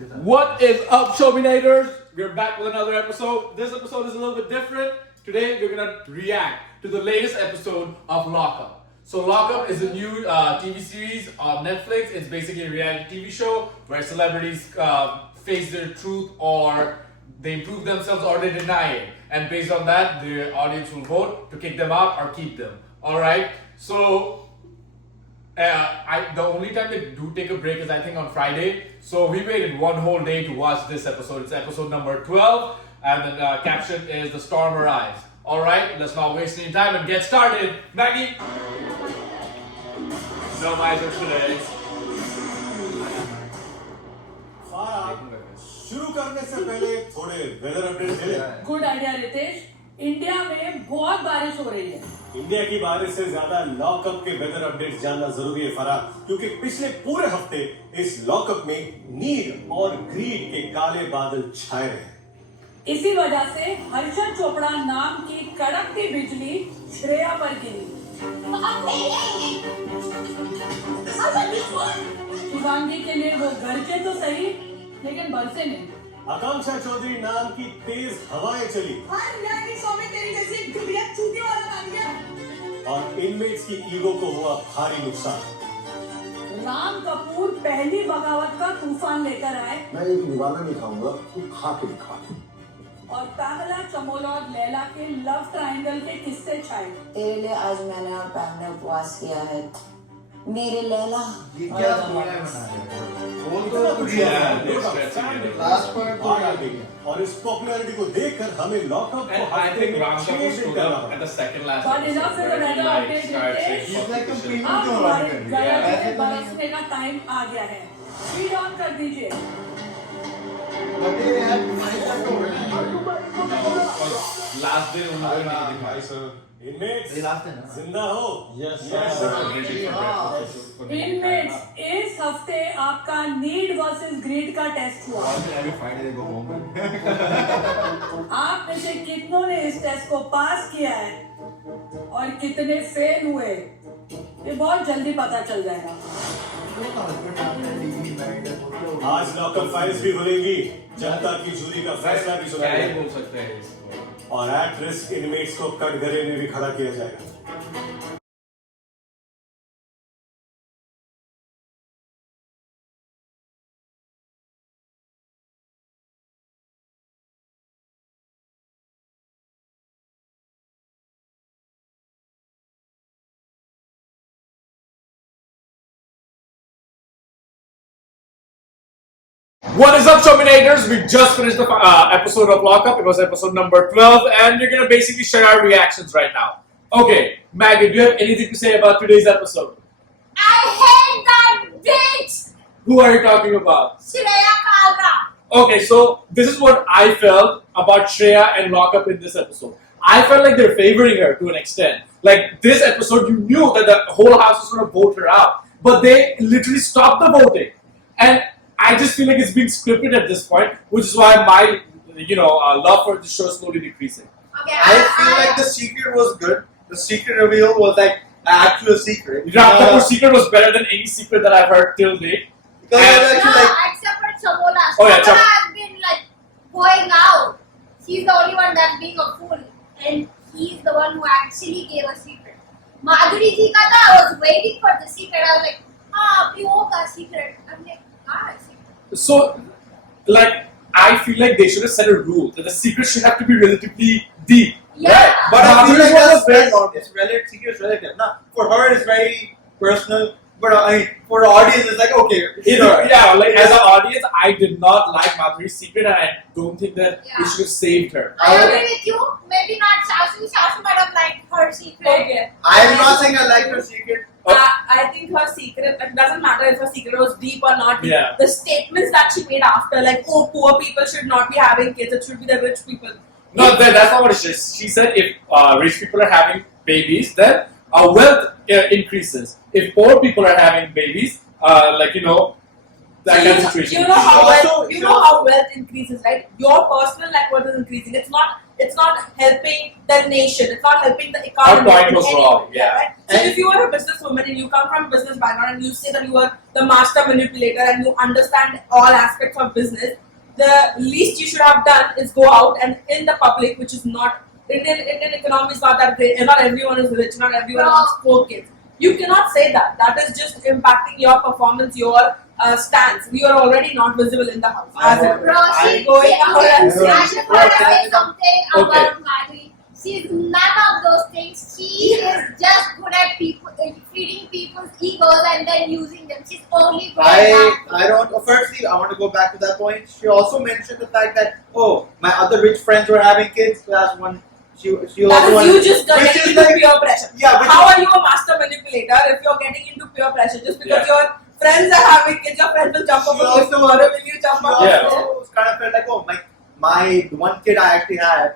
What is up, Showminators? We're back with another episode. This episode is a little bit different. Today, we're gonna react to the latest episode of Lock Up. So, Lock Up is a new TV series on Netflix. It's basically a reality TV show where celebrities face their truth, or they improve themselves, or they deny it. And based on that, the audience will vote to kick them out or keep them. All right. So the only time they do take a break is I think on Friday. So we waited one whole day to watch this episode. It's episode number 12, and the caption is "The Storm Arrives." All right, let's not waste any time and get started. Maggie, no miser today. शुरू करने से पहले थोड़े weather update दे दें। Good idea Ritesh. India में बहुत बारिश हो रही है। इंडिया की बारिश से ज्यादा लॉकअप के वेदर अपडेट्स जानना जरूरी है फराह, क्योंकि पिछले पूरे हफ्ते इस लॉकअप में नीड और ग्रीड के काले बादल छाए रहे। इसी वजह से हर्षद चोपड़ा नाम की कड़कती बिजली श्रेया पर गिरी। शिवांगी के लिए वो गरजे तो सही, लेकिन बरसे नहीं। आकांक्षा चौधरी नाम की तेज हवाएं चली तेरी जैसी गुड़िया चूती वाला आ गया। और इनमेट्स की ईगो को हुआ भारी नुकसान। राम कपूर पहली बगावत का तूफान लेकर आए। मैं एक निवाला नहीं खाऊंगा, तू खा के दिखा। और पैमला चमोला और लैला के लव ट्रायंगल के किस्से छाए। तेरे लिए आज मैंने और पैम ने उपवास किया है, मेरे लैला। ये क्या बना है? वो तो कुछ लास्ट पार्ट आ गई और इस पॉपुलैरिटी को देखकर हमें लॉकअप को I think Ram Kapoor stood up at the second last But enough episode with the where he weather like update, started saying Ritesh. He's like a politician. prima अब हमारे गया के बरसने का टाइम आ गया है। स्पीड ऑन कर दीजिए। Last day उनको नहीं दिखाई। इनमेट्स जिंदा हो। यस इनमेट्स इस हफ्ते आपका नीड वर्सेस ग्रीड का टेस्ट हुआ। आप में से कितनों ने इस टेस्ट को पास किया है और कितने फेल हुए, ये बहुत जल्दी पता चल जाएगा। आज लॉकअप फाइल्स भी खुलेंगी, जनता की जूरी का फैसला भी सुना क्या ही जाएगा बोल सकते हैं इसको। और एट रिस्क इनमेट्स को कटघरे में भी खड़ा किया जाएगा। What is up, Showminators? We just finished the episode of Lock Up. It was episode number 12, and we're gonna basically share our reactions right now. Okay, Maggie, do you have anything to say about today's episode? I hate that bitch! Who are you talking about? Shreya Kalra. Okay, so this is what I felt about Shreya and Lock Up in this episode. I felt like they're favoring her to an extent. Like this episode, you knew that the whole house was gonna vote her out, but they literally stopped the voting, and I just feel like it's being scripted at this point, which is why my, love for the show is slowly decreasing. Okay, I feel like the secret was good. The secret reveal was like an actual secret. Ram Kapoor's secret was better than any secret that I've heard till date. Because it was actually like, except for Chamola. Oh, yeah, Chamola has been like going out. He's the only one that's being a fool, and he's the one who actually gave a secret. Madhuri ji ka tha, I was waiting for the secret. I was like, abhi hoga secret. I'm like, secret. So, like, I feel like they should have set a rule that the secret should have to be relatively deep. Yeah. Right? but I feel like Madhuri's that's one was it's relative. Secret is relative. Now, for her, it's very personal. But I mean, for the audience, it's like okay, sure. Yeah, like as an audience, I did not like Madhuri's secret, and I don't think that Yeah. we should have saved her. I agree with you. Maybe not Shasu. Shasu might have liked her secret. Okay. I'm not saying I like her secret. I think her secret, it doesn't matter if her secret was deep or not deep. Yeah. The statements that she made after, like, oh, poor people should not be having kids, it should be the rich people. No, that's not what she said. She said if rich people are having babies, then wealth increases. If poor people are having babies, that kind of situation. You know how wealth increases, right? Your personal net worth is increasing. It's it's not helping the nation, it's not helping the Her economy. point in was any wrong, way, yeah. right? So if you are a businesswoman and you come from a business background and you say that you are the master manipulator and you understand all aspects of business, the least you should have done is go out and in the public, which is not Indian economy is not that great, and not everyone is rich, not everyone wants 4 kids. You cannot say that. That is just impacting your performance, your stance. You are already not visible in the house. As in, Roshi, going out and saying, I just want to say something Okay. about Madhuri. She's none of those things. She is just good at people, feeding people's egos and then using them. She's only good at that. I don't. Firstly, I want to go back to that point. She also mentioned the fact that my other rich friends were having kids. So that's one. She that also is you just which getting is into like- peer pressure. Yeah, which How is- are you a master manipulator if you're getting into peer pressure just because Yeah. your friends are having kids? Your friends will jump up She a cliff also- tomorrow. Will you jump up? She Yeah. also kind of felt like my one kid I actually had.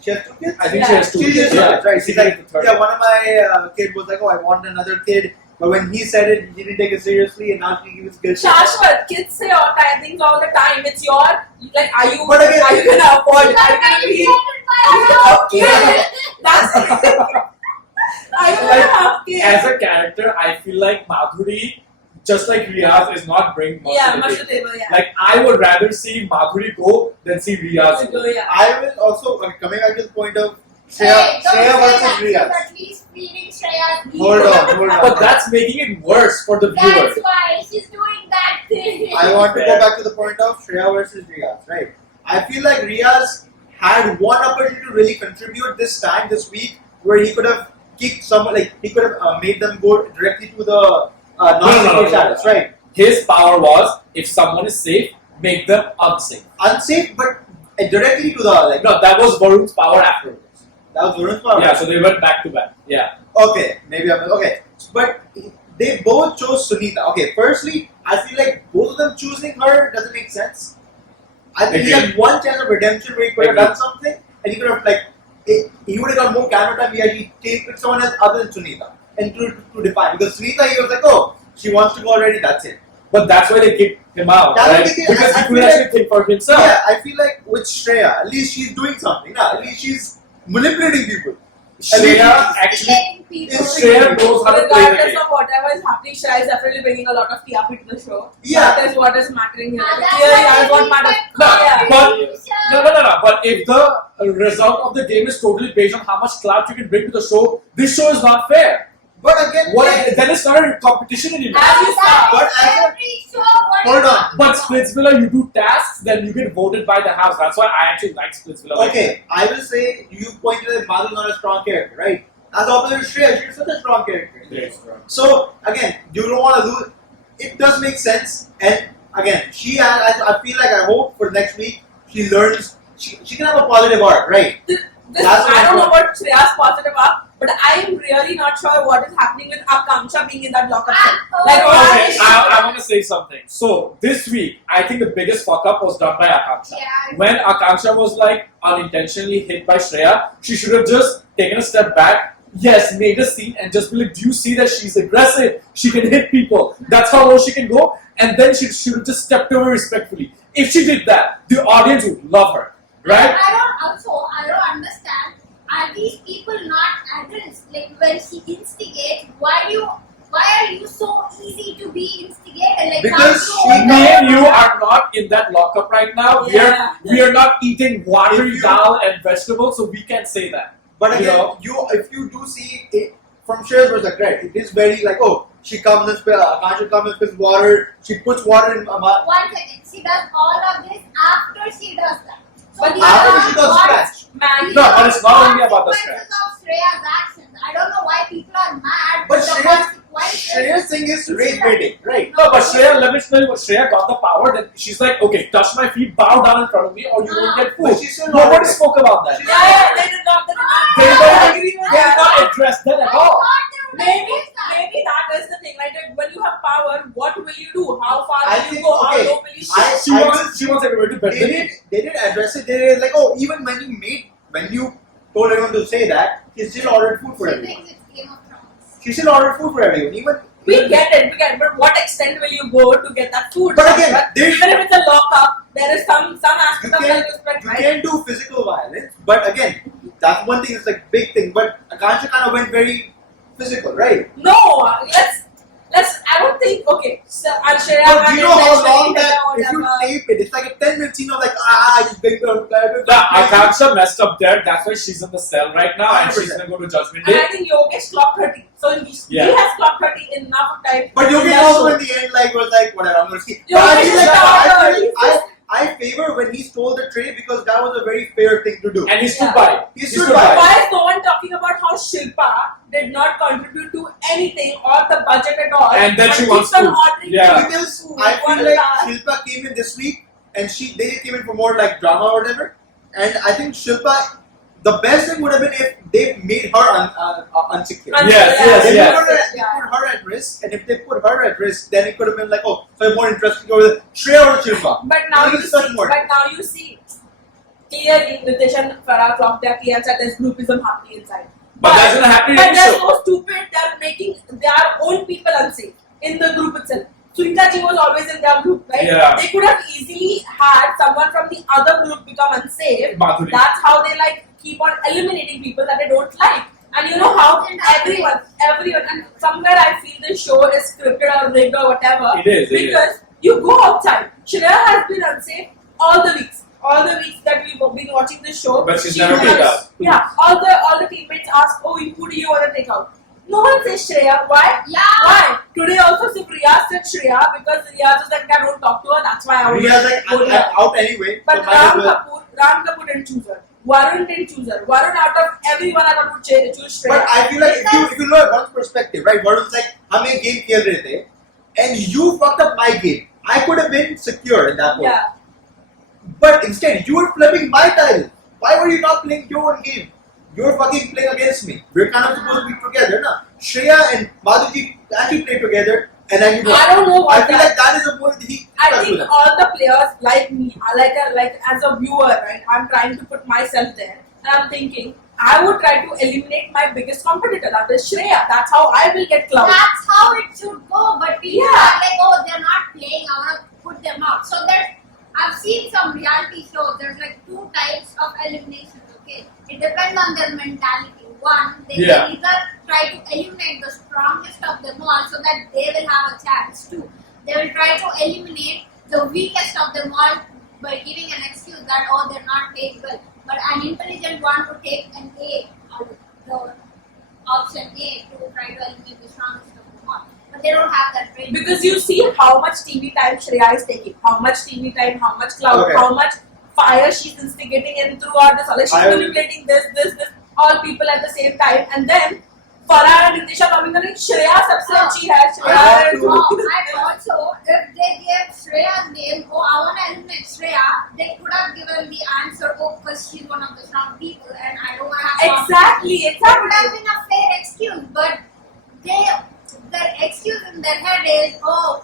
She has 2 kids. I think she has 2 She has kids. 2 Yeah, kids, right? She's like, the third. yeah, one of my kid was like, I want another kid. But when he said it, he didn't take it seriously, and now he was guilty. Shashwat, kids say all things all the time. It's your are you But again- are you gonna afford? She Are you got gonna be? manipulated by her. Okay, that's are you gonna have kids? As a character, I feel like Madhuri, just like Riyaz, is not bringing much Yeah, to the much to table. table. Yeah. Like, I would rather see Madhuri go than see Riyaz go. Yeah. I will also, coming back to the point of Hey, Shreya don't say versus that. She's Riyaz. at least feeding Shreya's ego. Hold on. But that's making it worse for the That's viewers. why she's doing that thing. I want to go back to the point of Shreya versus Riyaz, right? I feel like Riyaz had one opportunity to really contribute this week, where he could have kicked someone, like he could have made them go directly to the non-state status, right? His power was, if someone is safe, make them unsafe. Unsafe, but directly to the No, that was Varun's power afterwards. That was Varun's power. Yeah, so they went back to back. Yeah. Okay, maybe I'm okay. But they both chose Sunita. Okay, firstly, I feel like both of them choosing her doesn't make sense. I think he Agreed. had one chance of redemption where he could have Agreed. done something, and he could have he would have got more camera time. He actually picked someone else other than Sunita and to define, because Sunita, he was like, she wants to go already. That's it. But that's why they kicked him out, That's right? why they- Because I he could feel actually like- think for himself. Yeah, I feel like with Shreya, at least she's doing something. At least she's manipulating people. Shreya actually, Instigating people. Shreya knows how to play the Regardless game. of whatever is happening, Shreya is definitely bringing a lot of TRP to the show. Yeah. That is what is mattering here. That's Clearly, why that is they what need matters. that But contribution. no. But if the result of the game is totally based on how much clout you can bring to the show, this show is not fair. But again, Then it's not a competition anymore. As you That But is as a- every show. what Hold is on. happening. But Splitsvilla, you do tasks, then you get voted by the house. That's why I actually like Splitsvilla. Okay, I will say you pointed that Madhu's not a strong character, right? As opposite to Shreya, she's such a strong character. Yes. So again, you don't want to lose. It does make sense, and again, I feel like I hope for next week she learns. She can have a positive arc, right? That's what I don't I'm know about Shreya's positive arc, but I'm really not sure what is happening with Akanksha being in that lockup cell. Like, why Okay, is she- I want to say something. So this week, I think the biggest fuck up was done by Akanksha. Yeah. When Akanksha was like unintentionally hit by Shreya, she should have just taken a step back. Yes, made a scene and just be like, do you see that she's aggressive? She can hit people. That's how low she can go. And then she should have just stepped over respectfully. If she did that, the audience would love her, right? I don't understand. Are these people not adults? Like when she instigates, why are you so easy to be instigated? Like Because can't Me you and you are not in that lockup right now. Yeah. We are not eating watery If you- dal and vegetables, so we can't say that. But You again, know? if you do see it from Shreya's perspective, right? It is very like, she comes and Akansha comes and spills water. She puts water in. 1 second. She does all of this after she does that. So But these after are she does what- scratch. Man, these No, are but it's not only about the consequences of Shreya's actions. I don't know why people are mad. But the Shreya's consequences. thing is rage baiting, right? No, but Shreya, let me tell you what Shreya got the power that she's like, okay, touch my feet, bow down in front of me, or you won't get But food. she's still Nobody not- spoke about that. yeah, they did not. They did not address that I at all. thought they would Maybe, address that. maybe that is the thing. Like when you have power, what will you do? How far I will you think- go? How okay, low will you I- shoot? She wants everybody to bend the knee. They did address it. They did like, even when you told everyone to say that, she still ordered food for She everyone. thinks it's Game of Thrones. She still ordered food for everyone. Even We get it, but what extent will you go to get that food? But again, even if it's a lockup, there is some aspect You of can't, self-respect, you right? can't do physical violence, but again, that's one thing. It's like big thing. But Akansha kind of went very physical, right? No, let's. I don't think. Okay, so Shreya. But do you know how long that or if you whatever. tape it, it's like a 10-minute scene of like you big girl. Akansha messed up there. That's why she's in the cell right now, and she's 100%. gonna go to Judgment And Day. I think Yogesh clocked 30. So he has clocked 30 enough time. But in Yogesh that also show. in the end like was like whatever. I'm gonna skip. Yogesh But I feel is like the I favor when he stole the tray because that was a very fair thing to do. And he stood Yeah. by. He stood by. Why is no one talking about how Shilpa did not contribute to anything or the budget at all? And then she wants keeps on food. ordering Yeah. Because food. I What feel is like that? Shilpa came in this week and they came in for more like drama or whatever. And I think Shilpa, the best thing would have been if they made her unsecure. Yes, They yes. put her at risk, and if they put her at risk, then it could have been like, oh, so more interesting to go with Shreya or Shilpa. But now It you was such see, more. clearly Nitish and Farah clocked their key and said there's groupism happening inside. But that's gonna happen But in the they're show. so stupid, they're making their own people unsafe in the group itself. Sunita ji was always in their group, right? Yeah. They could have easily had someone from the other group become unsafe. Madhuri. That's how they keep on eliminating people that they don't like. And you know how everyone, and somewhere I feel this show is scripted or rigged or whatever. It is, Because you go outside. Shreya has been unsafe all the weeks that we've been watching this show. But she's She never was- picked up. Yeah, all the teammates ask, oh, who do you want to take out? No one says Shreya. Why? Yeah. Why? Today also Riyaz said Shreya because Riyaz was like, I don't talk to her, that's why I Riya's like, vote her. I'm out anyway. But so might as well. Ram Kapoor didn't choose her. Varun didn't choose her. Varun out of everyone I would choose Shreya. But I feel like if you look at one perspective, right? Varun's like, हम एक game खेल रहे थे, and you fucked up my game. I could have been secure in that point. Yeah. But instead, you were flipping my tile. Why were you not playing your own game? You're fucking playing against me. We're kind of supposed to be together, na? Shreya and Madhuji actually play together, and then you go. I don't know I about feel that. like that is a point that he. I think all the players like me, like as a viewer, right? I'm trying to put myself there, and I'm thinking I would try to eliminate my biggest competitor, that is Shreya. That's how I will get clout. That's how it should go. But people Yeah. are like, oh, they're not playing. I want to put them out. So that I've seen some reality shows. There's like two types of elimination. Okay, it depends on their mentality. One, they Yeah. can either try to eliminate the strongest of them all so that they will have a chance. Two, they will try to eliminate the weakest of them all by giving an excuse that oh they're not playing well. But an intelligent one would take an A out of the option A to try to eliminate the strongest of them all. But they don't have that brain. Because you see how much TV time Shreya is taking, how much TV time, how much clout, Okay. how much fire she's instigating in throughout this. Like she's manipulating this, all people at the same time, and then Farah and Nitisha coming like Shreya sabse achhi hai. I Shreya. have to- And also, if they gave Shreya's name, oh, I want to eliminate Shreya, they could have given the answer, oh, because she's one of the strong people and I don't want to have Exactly. That would have been a fair excuse, but their excuse in their head is, oh,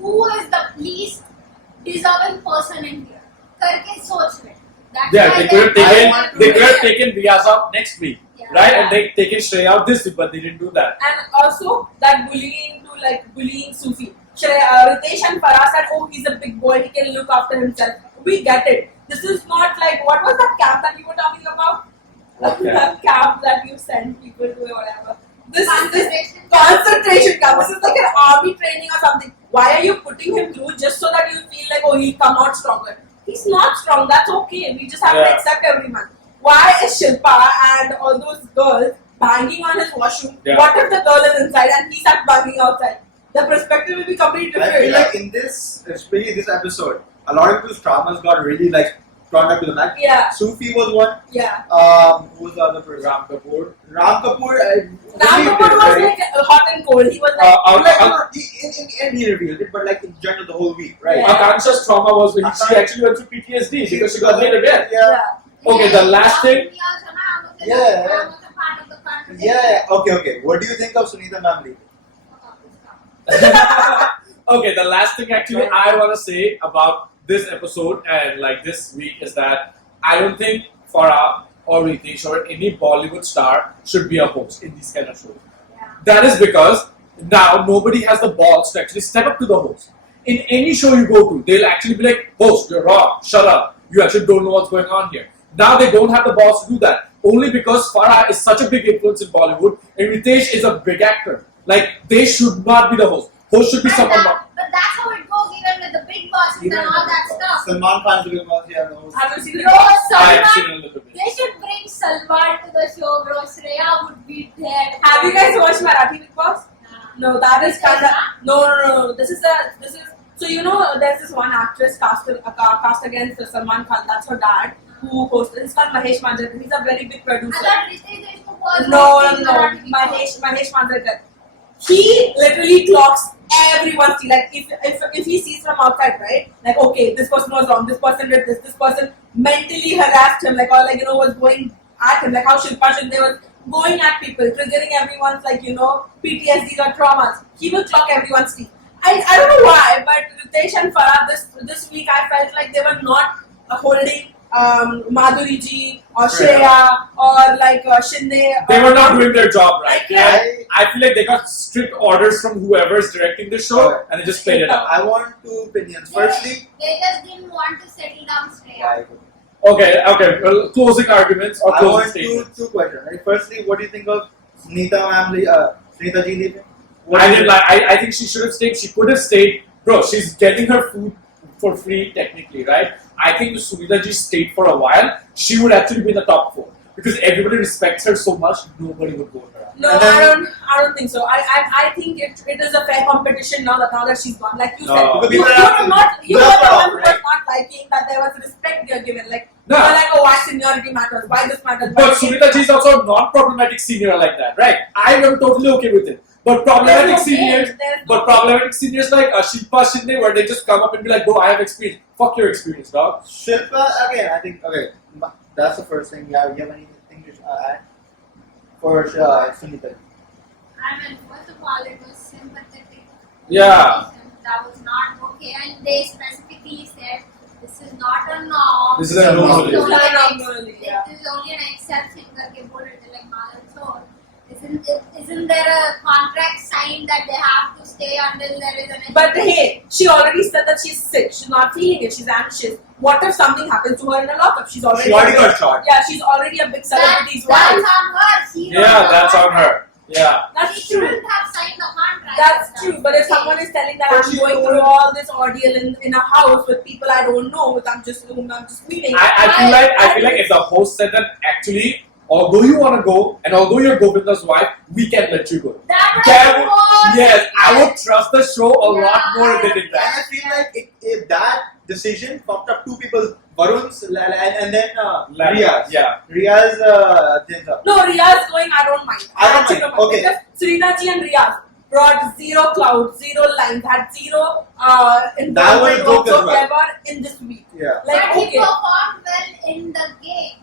who is the least deserving person in here? Karke soch rahe. That's Yeah, why they could have want to taken Riyaz out next week, Yeah. right? And they taken Shreya out this week, but they didn't do that. And also that bullying Sufi. Ritesh and Farah said, oh, he's a big boy, he can look after himself. We get it. This is not like, what was that camp that you were talking about? What That camp that you send people to or whatever. This Concentration. concentration camp. This is like an army training or something. Why are you putting him through just so that you feel like, oh, he'll come out stronger? He's not strong. That's okay. We just have to Yeah. accept everyone. Why is Shilpa and all those girls banging on his washroom? Yeah. What if the girl is inside and he starts banging outside? The perspective will be completely I different. feel like in this, especially this episode, a lot of people's traumas got really brought up to the max. Yeah. Sufi was one. Yeah. Who was the other person? Ram Kapoor. Ram Kapoor. Ram Kapoor was like hot and cold. He was like, In the end, he revealed it, but like in general, the whole week, right? Yeah. Akansha's trauma was when she actually went through PTSD because she got hit again. Yeah. Okay, the last thing. Yeah. I'm also part of the conversation. Yeah. Okay. What do you think of Sunita Mamli? Okay, the last thing actually I want to say about this episode and like this week is that I don't think Farah or Ritesh or any Bollywood star should be a host in these kind of shows. Yeah. That is because now nobody has the balls to actually step up to the host. in any show you go to, they'll actually be like, host, you're wrong, shut up. You actually don't know what's going on here. Now they don't have the balls to do that. Only because Farah is such a big influence in Bollywood and Ritesh is a big actor. Like, they should not be the host. Host should be someone more. But that's how it goes even with the big bosses and all that stuff. Salman Khan's the big boss, yeah. No. Have you seen Bro, I've seen Salman, it a little bit. they should bring Salman to the show, bro. Shreya would be dead. Have you guys watched Marathi Big Boss? No, that is kind of no. This is so you know there's this one actress cast against Salman Khan. That's her dad who hosted. It's called Mahesh Manjrekar. He's a very big producer. I thought Ritesh Deshmukh was No, hosting Marathi Big Boss. Mahesh Manjrekar. He literally clocks everyone's tea. Like if he sees from outside, right? Like okay, this person was wrong. This person did this. This person mentally harassed him. Like or like was going at him. Like how Shilpa Shinde was going at people, triggering everyone's like PTSD or traumas. He will clock everyone's tea. I don't know why, but Ritesh and Farah this week I felt like they were not holding Madhuri ji or Shreya or like Shinde. They were not doing their job right. Like, yeah. I feel like they got strict orders from whoever is directing the show and they just played it out. I want two opinions. Firstly, They just didn't want to settle down Shreya. Okay. Well, closing arguments or I closing want statements. two questions. Right? Firstly, what do you think of Sunita ma'am, Sunita ji leaving? I didn't like. I think she should have stayed. She could have stayed. Bro, she's getting her food for free technically, right? I think if Sunita ji stayed for a while, she would actually be in the top 4 because everybody respects her so much. Nobody would vote her out. No, I don't think so. I think it is a fair competition now that she's gone. Like you said, No. you were the one who was not liking that there was respect they are given. Like No. you were like, oh, why seniority matters? Why this matters? But Sunita ji is also a non-problematic senior like that, right? I am totally okay with it. But problematic seniors like Shilpa Shinde, where they just come up and be like, bro, I have experience. Fuck your experience, dog. Shilpa, again, I think, that's the first thing. Yeah, you have anything to add for Sunita? I mean, first of all, it was sympathetic. Yeah. That was not okay, and they specifically said this is not a norm. This is a normal. This is only Yeah. This is only an exception. करके बोल रहे थे, like Madhav told. Isn't there a contract signed that they have to stay until there is an? But hey, she already said that she's sick. She's not feeling it. She's anxious. What if something happens to her in a lockup? She already got shot. Yeah, she's already a big celebrity's That's wife. on her. She That's on her. Yeah. That's She true. shouldn't have signed the contract. That's true, but if someone is telling that But I'm she going told- through all this ordeal in a house with people I don't know, with I'm just meeting. I feel like if the host said that actually, although you want to go and although you're Govinda's wife, we can let you go. Yes, I would trust the show a lot more if they did And that. I feel like if that decision fucked up two people, Varun's and then Riaz. Yeah. Riaz things up. No, Riyaz going, I don't mind. I don't actually mind, don't okay. Because Serena Ji and Riyaz brought zero cloud, zero lines, had zero That one involvement broke as well. whatsoever in this week. Yeah. But Like, he okay, performed well in the game.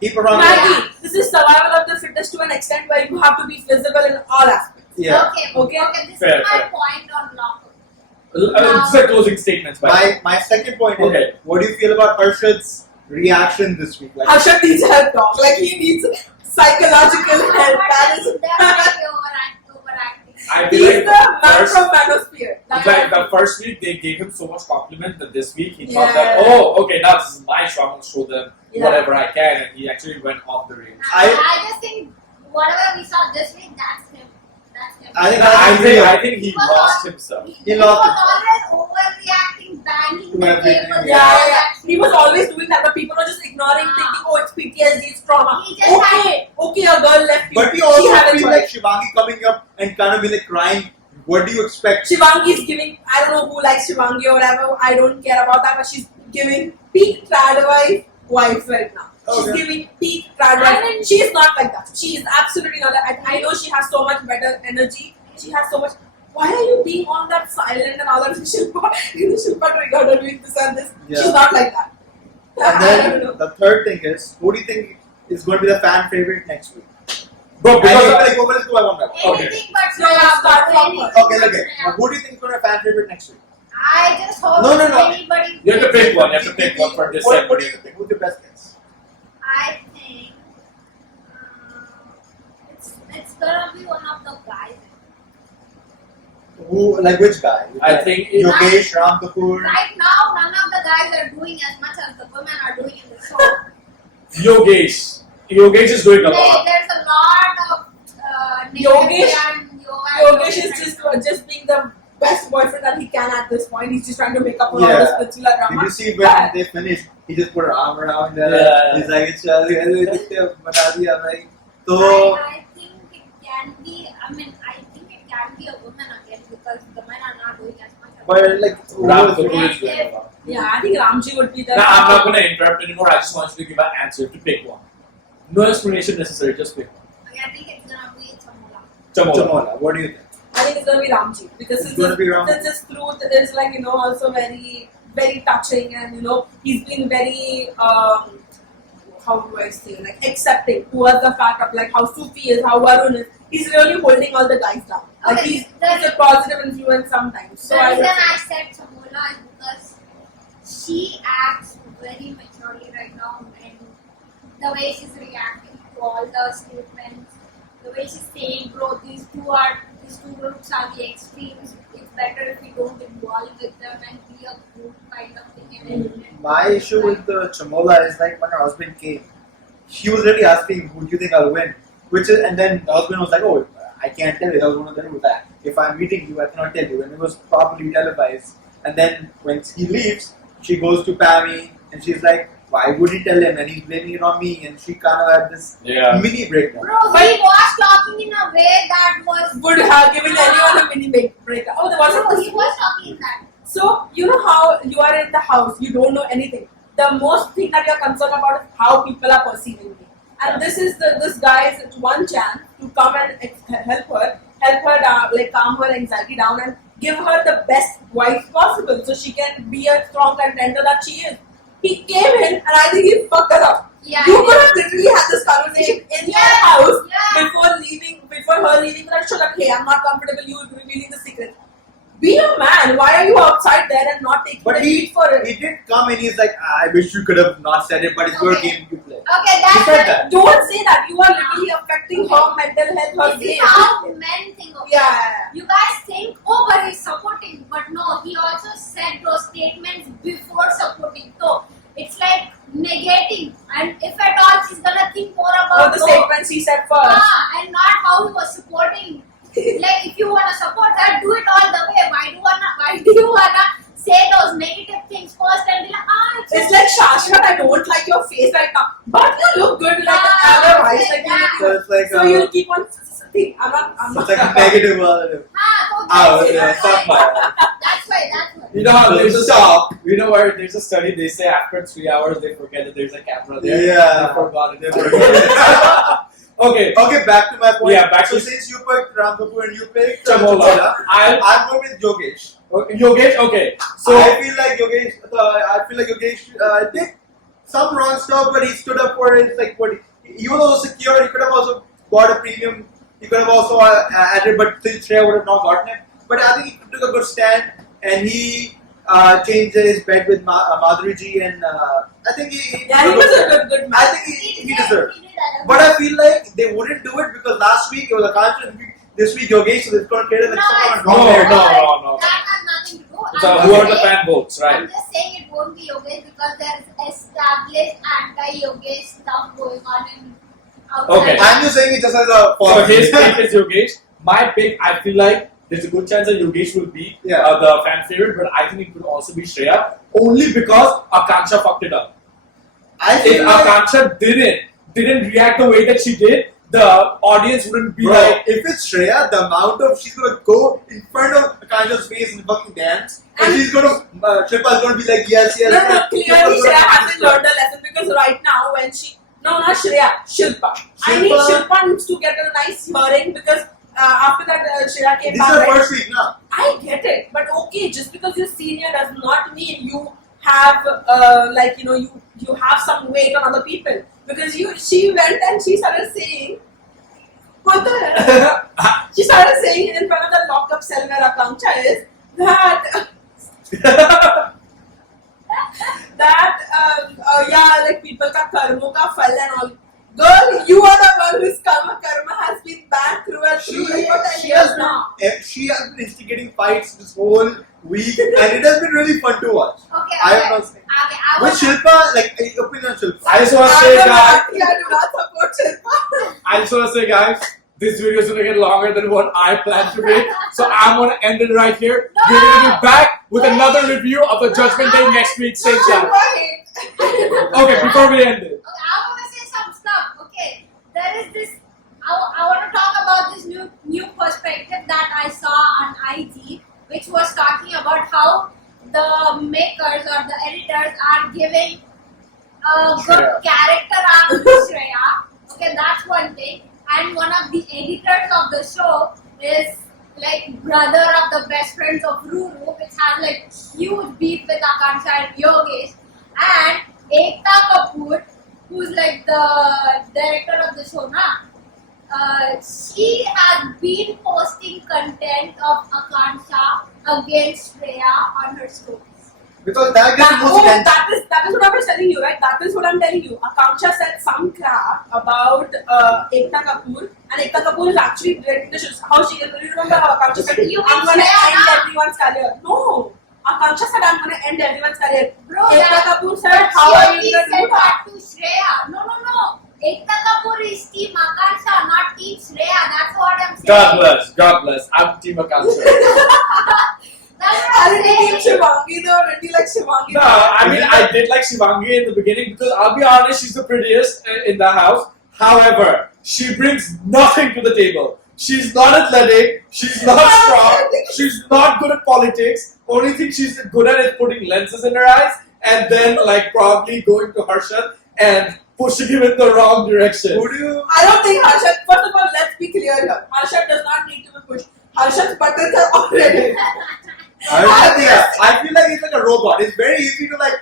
He performed. Maggie, this is survival of the fittest to an extent where you have to be visible in all aspects. Yeah. Okay. This Fair, is my fair. point on Lock Up. These are closing statements, by the way. My second point is, Okay. what do you feel about Harshad's reaction this week? Like, Harshad needs help, dog. Like, he needs psychological help. That is. Definitely overacting. I He's feel the like man first, from Manosphere. like the first week they gave him so much compliment that this week he thought Yeah. that, oh, okay, now this is my show, I'm going to show them Yeah. whatever I can, and he actually went off the rails. I just think whatever we saw this week, that's him. That's him. I think I think he lost himself. He lost was always overreacting, banging To the everything, table. Yeah. He was always doing that, but people were just ignoring, thinking, oh, it's PTSD, it's trauma. He just Okay, a girl left you. But we She also had a feel choice. like Shivangi coming up and kind of be like crying. What do you expect? Shivangi's giving, I don't know who likes Shivangi or whatever, I don't care about that, but she's giving peak trad wife right now. She's Okay. giving peak trad I wife. mean- She's not like that. She is absolutely not like that. I know she has so much better energy. She has so much. Why are you being all that silent and all that Shilpa triggered her doing this and this? Yeah. She's not like that. And I don't then know. the third thing is, who do you think is going to be the fan favorite next week? Bro, because Let's go by one by one. Anything but So, yeah, start from Anything first. Okay, but okay. Shreya. Who do you think is going to be a fan favorite next week? I just hope No. anybody. you have to pick one. You have to pick one for this What segment. do you think? Who's your best guess? I think it's gonna be one of the guys. Who, like which guy? I think it- Yogesh, Ram Kapoor. Right now, none of the guys are doing as much as the women are doing in the show. Yogesh. Yogesh is doing a lot. There's a lot of Yogesh- and yoga. Yogesh is just being the best boyfriend that he can at this point. He's just trying to make up for all the spiritual drama. Did you see when they finished? He just put her arm around there. Yeah. He's like, "Chal, bata diya, bhai." So I think it can be. I mean, I think it can be a woman again because the men are not doing as much. As but like, Ram who was- Kapoor is doing a lot. Yeah, I think Ramji would be the. Now, I'm not going to interrupt anymore. I just want you to give an answer to pick one. No explanation necessary, just pick one. I think it's gonna be Chamola. Chamola. Chamola, what do you think? I think it's gonna be Ramji because It's gonna be Ramji. since his truth is like also very very touching and he's been very how do I say like accepting towards the fact of like how Sufi is, how Varun is. He's really holding all the guys down. Like Okay, he's a positive influence sometimes. So The I reason would I say- said Chamola is because she acts very maturely right now, and the way she's reacting to all the statements, the way she's saying, "Bro, these two groups are the extremes. It's better if we don't involve with them and be a group kind of thing." And My issue with the Chamola is like when her husband came, she was really asking, "Who do you think I'll win?" And then the husband was like, "Oh, I can't tell you." That was one of the rules. That if I'm meeting you, I cannot tell you. And it was properly televised. And then when he leaves, she goes to Pammy and she's like, "Why would he tell him?" And he's blaming it on me. And she kind of had this Yeah. mini breakdown. bro, he was talking in a way that was would have given anyone a mini break. Oh, there wasn't. Bro, he was talking in that. So, you know how you are in the house, you don't know anything. The most thing that you're concerned about is how people are perceiving me. And this is this guy's one chance to come and help her down, like calm her anxiety down and give her the best wife possible so she can be a strong contender that she is. He came in and I think he fucked her up. Yeah, You he could did. have literally had this conversation in your Yeah, house yeah. before her leaving. That should have, hey, I'm not comfortable you revealing the secret. Be a man. Why are you outside there and not taking But the lead for it? he did come and he's like, "I wish you could have not said it, but it's your Okay. game to play." Okay, He that's said it. that. Don't say that. You are really affecting her mental health, her This is game. how men think. Okay? Yeah. You guys think, oh, but he's supporting. But no, he also said those statements before supporting. So it's like negating. And if at all, she's gonna think more All about the no. statements he said first. And not how he was supporting. Like if you wanna support her, do it all the way. Why do you wanna say those negative things first and be like, It's like Shashrat, I don't like your face right now, but you look good like otherwise. Like So it's like, so you keep on. See, I'm not. it's like a negative positive. Stop my. That's why. You know how there's a Stop. You know where there's a study, they say after 3 hours they forget that there's a camera there. Yeah. They forgot it. They forgot Okay. Okay, back to my point. Yeah, back so to- since you picked Ram Kapoor and you picked Chamola. I'm going with Yogesh. Okay, Yogesh, okay. So So I feel like Yogesh did some wrong stuff, but he stood up for it. Like what he was also secure. He could have also got a premium. He could have also added, but since Shreya would have not gotten it. But I think he took a good stand and he changed his bet with Madhuri ji, and I think he Yeah, he was a good man. I think he deserved. But I feel like they wouldn't do it because last week it was a conscious. This week Yogesh, so it's going to create like someone No, wrong there. no. That has nothing to do. it's I'm who just are the saying- fan votes, right? I'm just saying it won't be Yogesh because there's established anti-Yogesh stuff going on in outside. Okay. I'm just saying it just as a So his pick is Yogesh. My pick, I feel like there's a good chance that Yogesh will be Yeah. the fan favorite, but I think it could also be Shreya only because Akansha fucked it up. I If feel like, Akansha didn't react the way that she did, the audience wouldn't be bro, like, if it's Shreya, the amount of she's gonna go in front of Akansha's face and fucking dance, and she's gonna Shilpa's gonna be like, yes, yes. No, yes. clearly Shilpa's Shreya gonna- hasn't learned the lesson because right now when she, no, not Shreya, Shilpa. I need Shilpa- Shilpa needs to get a nice hearing because after that Shreya came This is back. her right? first week now. I get it, but okay, just because you're senior does not mean you have you have some weight on other people. Because she went and she started saying, what the hell? She started saying in front of the Lock Up cell where Akanksha is that like people ka karmo ka phal and all. Girl, you are the one whose karma has been banned through and through like for 10 years now. She has been instigating fights this whole week, and it has been really fun to watch. Okay, I okay. am not saying. Okay, I With was Shilpa, like opinion on Shilpa. I just want to say, guys. I do not support Shilpa. I just want to say, guys, this video is going to get longer than what I planned to make. So I'm going to end it right here. No. We're going to be back with Wait. another review of the Judgment Day next week, same channel. Okay, before we end it. Okay, I want to say some stuff. Okay, there is this. I want to talk about this new perspective that I saw on IG, which was talking about how the makers or the editors are giving a good Shreya. character arc to Shreya. Okay, that's one thing. And one of the editors of the show is like brother of the best friends of Ruru, which has like huge beef with Akansha and Yogesh. And Ekta Kapoor, who's like the director of the show now, she has been posting content of Akansha against Shreya on her stories. Because that gets most attention. that is what I was telling you, right? That is what I'm telling you. Akansha said some crap about Ekta Kapoor, and Ekta Kapoor is actually directing the show. How she, you remember how Akansha said, You I'm mean going to Shreya, end na? everyone's career. No. Akansha said, I'm going to end everyone's career. Bro, Ekta that- Kapoor said, but how she are only you going to said do that? that to Shreya. No. Ekta Kapoor is team Akansha, not team Shreya. That's what I'm saying. God bless. God bless. I'm Team Akansha. That's what I I'm didn't saying. team Shivangi though. I didn't like Shivangi. No, I mean, I did like Shivangi in the beginning because I'll be honest, she's the prettiest in the house. However, she brings nothing to the table. She's not athletic, she's not strong, she's not good at politics. Only thing she's good at is putting lenses in her eyes and then like probably going to Harshad and pushing him in the wrong direction. Who do you? I don't think Harshad, first of all, let's be clear here. Harshad does not need to be pushed. Harshad's buttons are already. I feel like he's like a robot. It's very easy to like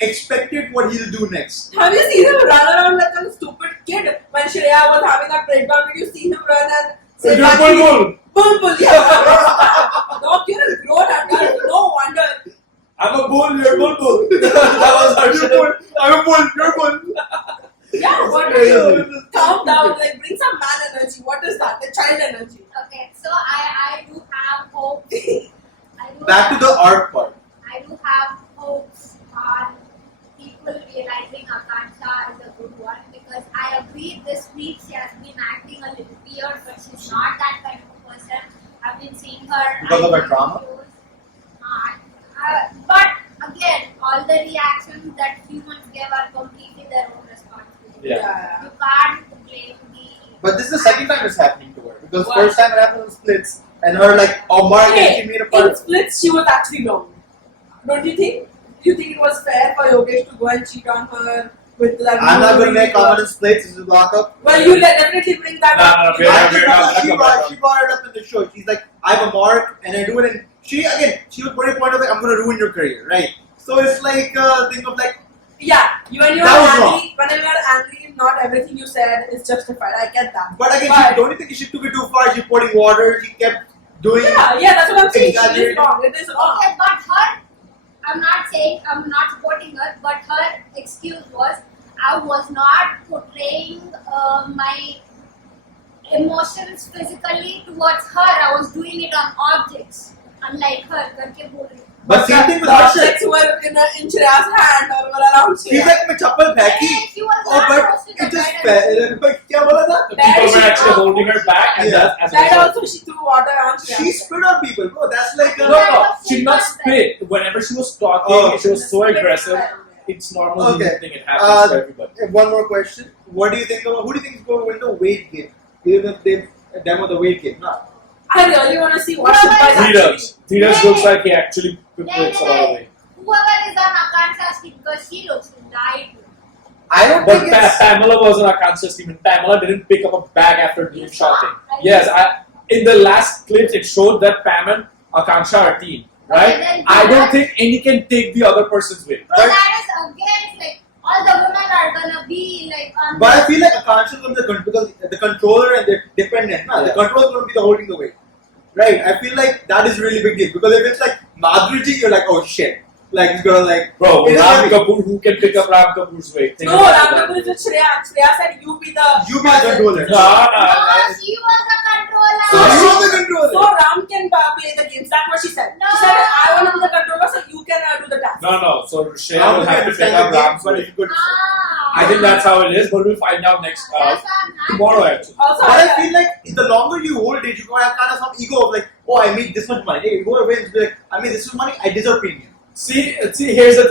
expect it what he'll do next. Have you seen him run around like a stupid kid? When Shreya was having a breakdown, did you see him run and say You're that Bulbul. Bulbul, yeah. No, you're a grown adult. No wonder. I'm a bull, you're a bull. That was Harshad. I'm a bull. You're a bull. Yeah, what crazy. calm down, like bring some man energy. What is that? The child energy. Okay, so I do have hope. I do Back to have- the art part. I do have hopes on people realizing Akansha is a good one because I agree this week she has been acting a little weird, but she's not that kind of a person. I've been seeing her Because of her IG drama? videos. But again, all the reactions that humans give are completely their own responsibility. Yeah. You can't blame the. But this is the second time it's happening to her. Because What? first time it happened in Splits, and her like, oh Mark, Okay, she made a in part. splits, she was actually wrong. Don't you think? Do you think it was fair for Yogesh to go and cheat on her with that? I'm not going to make comment. comment in Splits. This is Lock Up. Well, you definitely bring that up. No, we're not She gonna brought, come she back. brought it up in the show. She's like, I have a mark and I do it. And she was putting a point of like, I'm going to ruin your career, right? So it's like a thing of like, Yeah, when you That are was angry, whenever you are angry, not everything you said is justified. I get that. but again, But- don't you think she took it too far? She pouring water. She kept doing. Yeah, that's what I'm saying. She is Exaggerating. wrong. It is wrong. Okay, but her, I'm not saying I'm not supporting her, but her excuse was I was not portraying my emotions physically towards her. I was doing it on objects, unlike her. करके बोल रही हूँ. But same thing with The Harshad. objects were in Shreya's hand or were around She's Shreya. like, मैं चप्पल फेंकी. Hey, she was Oh, not but posting it the just guidance. fell. क्या बोला था? The people were actually holding her back, and Yeah. that's as a That result. also she threw water on Shreya. She spit on people, bro. That's like No, a. she did not spit. Whenever she was talking, Oh. she was so Spit aggressive. well. It's normal Okay. human thing. It happens to everybody. One more question. What do you think about who do you think is going to win the weight game? Even if they demo the weight game, no. I really want to see what Whoever Shilpa is actually. Dheeraj looks like he actually puts a lot of Hey, weight. whoever is on Akansha's team, because she looks to die. I don't But think it's. Pamela was on Akansha's team, and Pamela didn't pick up a bag after You deep saw? shopping. I Yes, did. in the last clips, it showed that Pam and Akansha are team, right? Okay, then I don't Dheeraj- think any can take the other person's weight. Bro, that is against like all the women are gonna be like on. But I feel like Akansha is going to be because the controller and the dependent, nah, the Yeah. controller is going to be the holding the weight. Right? I feel like that is really big deal because if it's like Madhuri ji, you're like, oh shit. like he's gonna like. Bro, It is Ram heavy. Kapoor, who can pick up Ram Kapoor's weight? Think No, about Ram that. Kapoor is with Shreya, and Shreya said you be the controller. No, no, No, no. she was the controller. So she was the controller. So Ram can play the games. That's what she said. No. She said I want to be the controller, so you can do the task. No. So Shreya How will do you have to pick understand up the game? Ram's But weight. it's good. I think that's how it is, but we'll find out next That's why I'm happy. tomorrow actually. Also, But I feel like the longer you hold it, you have kind of some ego of like, oh, I made this much money. You go away and be like, I made this much money, I deserve premium. See, here's the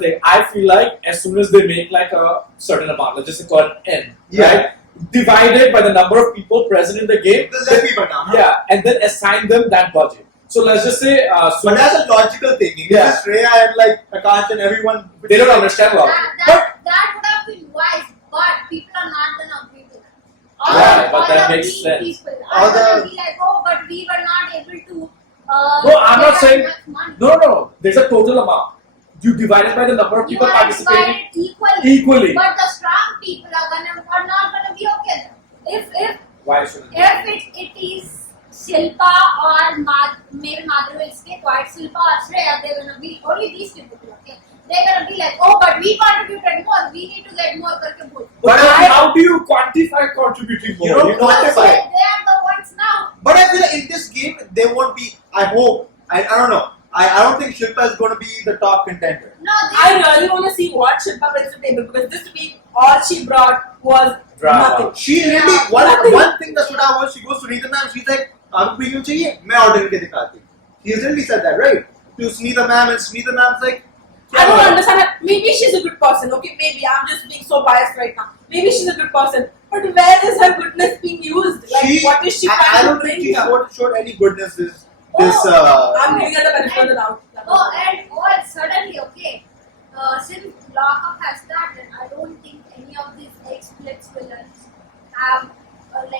thing. I feel like as soon as they make like a certain amount, let's just call it N, Yeah. right? Divided by the number of people present in the game. Let people now. Yeah, and then assign them that budget. So let's just say, But that's a logical thing. If Yeah. it's Shreya and like Akash and everyone, they don't understand logic. That would have been wise, but people are not gonna agree with that. Yeah, but that the makes weak sense. People All are gonna the- be like, oh, but we were not able to. No, I'm not get saying. enough money. No. There's a total amount. You divide it by the number of You people are participating divided equally. But the strong people are not gonna be okay then. If Why shouldn't it is Shilpa or maybe Madhuri will stay quiet, Shilpa or Shreya, they're gonna be only these two people, okay? They're gonna be like, oh, but we contributed more, we need to get more karke bol. But how do you quantify contributing more? You don't quantify. They are the ones now. But I feel like in this game, they won't be, I hope, I don't know. I don't think Shilpa is going to be the top contender. No, I really want to see what Shilpa brings to the table because this week all she brought was Drama. nothing. She really, Nothing. one thing that stood out was she goes to Sunita ma'am, she's like, आपको premium चाहिए? मैं order करके दिखाती हूँ. She really said that, right? To Sunita ma'am, and Sunita ma'am's like, I don't understand her. Maybe she's a good person, okay? Maybe I'm just being so biased right now. Maybe she's a good person, but where is her goodness being used? Like, what is she I trying to don't think bring she here? showed any goodness this. I'm giving her the benefit of the doubt. and suddenly, okay, since Lock Up has started, I don't think any of these ex-Blitz villains have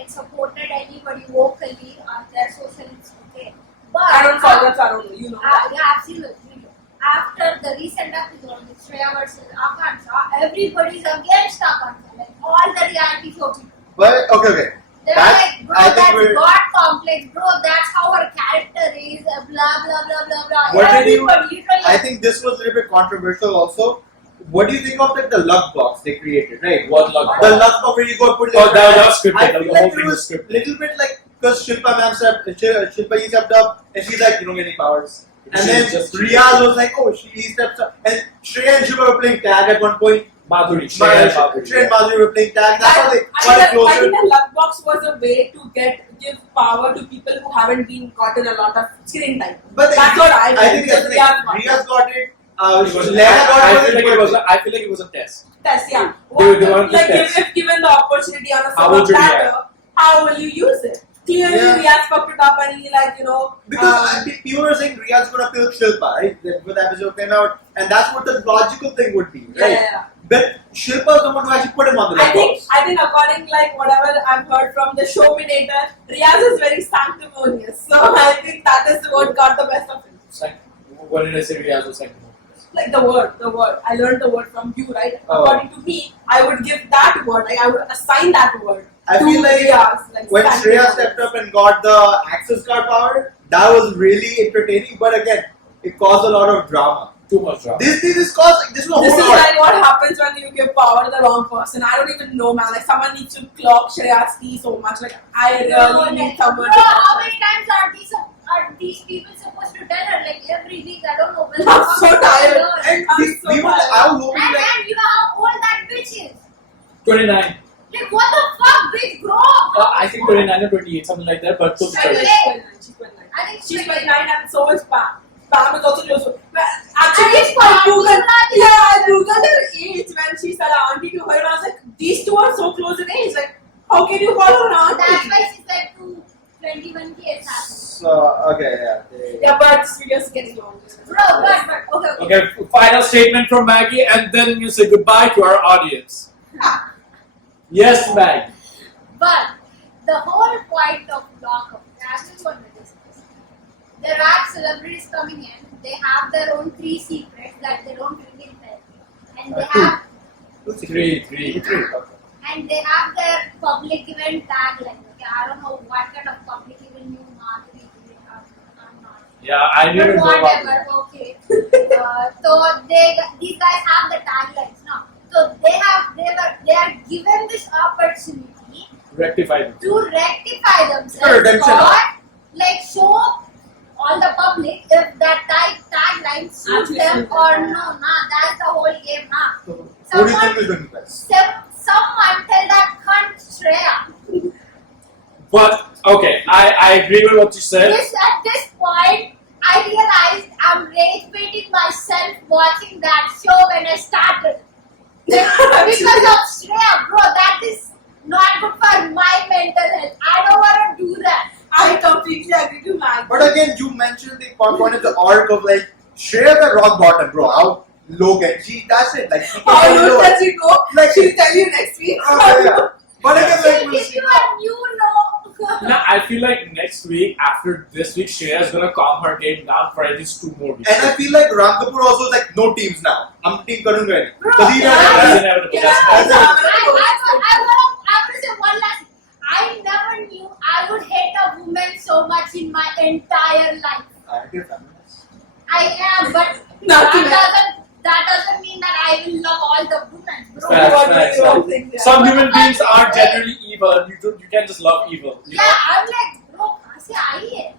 supported anybody vocally on their socials, okay? But I don't follow that, so I don't know. You know. yeah, I've seen the video. After the recent episode with Shreya versus Akansha, everybody's against Akansha, like all the reality show people. But okay. They're That- like, bro, I think that's we're- God complex, bro, that's how her character is, blah, blah, blah, blah, blah. What did you- Everybody, literally. I think this was a little bit controversial also. What do you think of like the luck box they created, right? What luck? The luck box where you go put Oh, that was scripted. I The feel whole like thing it was was scripted. little bit like because Shilpa ma'am said Shilpa stepped up and she's like, you don't get any powers. And She's then just- Riyaz was like, oh, he steps up. And Shreya and Shilpa were playing tag at one point. Madhuri. Shreya and Madhuri were playing tag. That's how they got I closer. think the luck box was a way to give power to people who haven't been gotten a lot of screen time. But That's what I think feel, that's the because thing. Riyaz got Riyaz got it. It was- Leia got I it. feel like it was. I feel like it was a test. Test, yeah. They wanted to Like test. if given the opportunity on a How would silver you platter, how will you use it? Clearly, Yeah. Riyaz fucked it up and he Because people were saying Riyad's gonna pill Shilpa, right? When the episode came out, and that's what the logical thing would be, right? Yeah. But Shilpa is the one who actually put him on the I think box. according like whatever I've heard from the showminator, Riyaz is very sanctimonious. So I think that is what got the best of him. What did I say? Riyaz was like. Like the word. I learned the word from you, right? Oh. According to me, I would give that word. Like I would assign that word. I to feel like Riyaz, like when Shreya sanctimonious. stepped up and got the access card power, that was really entertaining. But again, it caused a lot of drama. Too much drama. This was caused. This was a This whole is lot. like what happens when you give power to the wrong person. I don't even know, man. Like someone needs to clock Shreya's tea so much. Like I really need someone Bro, to. how many times are these people supposed to tell her? Like every week, I don't know. When I'm so tired. And I'm we so were, tired. I was hoping And like. then you know how old that bitch is. 29. Like what the fuck, bitch, grow up. I think 29 or 28, something like that. But She's so 29. She's 29. I think She's 29 and so is Pam. Pam is also close to. Actually, I think I googled. Pam is Yeah, I googled her age when she said auntie to her, and I was like, these two are so close in age. Like, how can you call her an auntie? That's why she said to 21 kids happened. So okay, yeah. Yeah, but this video is getting long. Bro, but okay. Okay, final statement from Maggie, and then you say goodbye to our audience. Yes, Maggie. But the whole point of Lock Up, that is what it is. There are celebrities coming in, they have their own 3 secrets that they don't reveal there. And they have Three. and they have their public event tagline. Okay, I don't know what kind of public event you Madhuri did. I'm not Yeah, I But didn't know about whatever, okay. So these guys have the taglines now. So they are given this opportunity rectify them. to rectify For themselves redemption. or like show all the public if that tagline suits Actually them suits or them. no. Nah, that's the whole game. Nah. So, what do you think is going to be best? Someone tell that cunt Shreya. But okay, I agree with what you said. At this point, I realized I'm rage baiting myself watching that show when I started. Because of Shreya, bro, that is not good for my mental health. I don't want to do that. I completely agree to Matt. But again, you mentioned the point of the arc of like Shreya the rock bottom, bro. How low can she? That's it. Like she How can go low low. does she go? Like- She'll tell you next week. Yeah. But again, like She'll we'll give see. you a new low. Now, I feel like next week, after this week, Shreya is gonna calm her game down for at least 2 more weeks. And I feel like Ram Kapoor also is like no teams now. I'm team Karunga. Bro, Because he yeah. That's has inevitable. Yeah. That's I want to say one last thing. I never knew I would hate a woman so much in my entire life. I am, but Nothing that doesn't mean that I will love all the women, bro. Facts, What do facts, you all facts. think? Yeah. Some human beings are generally evil, and you can't just love evil. You Yeah, know? I'm like, bro, kahan se aayi hai?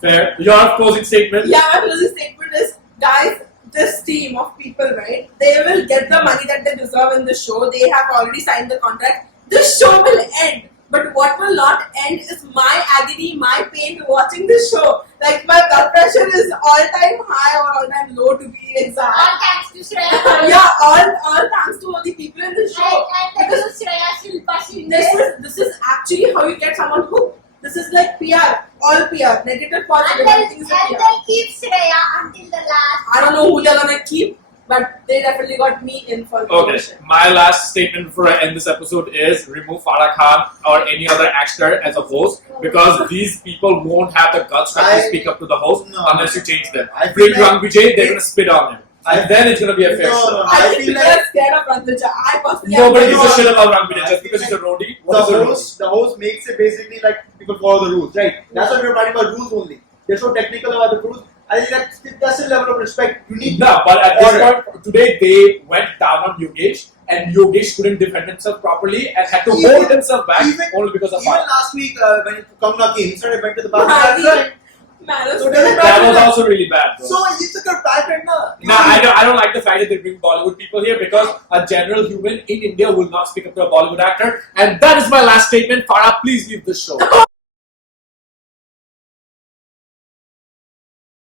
Fair. Your closing statement. Yeah, my closing statement is, guys, this team of people, right? They will get the money that they deserve in the show. They have already signed the contract. This show will end. But what will not end is my agony, my pain watching this show. Like my blood pressure is all-time high or all-time low to be All exact. thanks to Shreya. Yeah, all thanks to all the people in the show. And to Shreya Shilpa Shinde. This is actually how you get someone hooked. This is like PR, all PR, negative, positive, everything is a And PR. they'll keep Shreya until the last. I don't know who they're gonna keep, but they definitely got me in for the Okay, position. my last statement before I end this episode is remove Farah Khan or any other actor as a host because these people won't have the guts to I- speak up to the host No. unless you change them. I Bring feel like- Rang Vijay, they're gonna spit on him. And then it's gonna be a fair No, show. no, I I think feel people like are scared of Randaja. I personally Nobody am gives a not. shit about Rang Vijay I just feel because he's a like roadie. the What is a roadie? host makes it basically like people follow the rules, right? That's why we're writing about rules only. They're so technical about the rules. I think that's a level of respect. You need No, but at this order. point, today they went down on Yogesh and Yogesh couldn't defend himself properly and had to Even- hold himself back even- only because of Even Farah. last week when Kamala came, he started went to the bathroom. Right. That's right. Manners. So doesn't That was matter. also really bad, bro. So it's a good pattern, na. Nah, I don't like the fact that they bring Bollywood people here because a general human in India will not speak up to a Bollywood actor. And that is my last statement. Farah, please leave this show.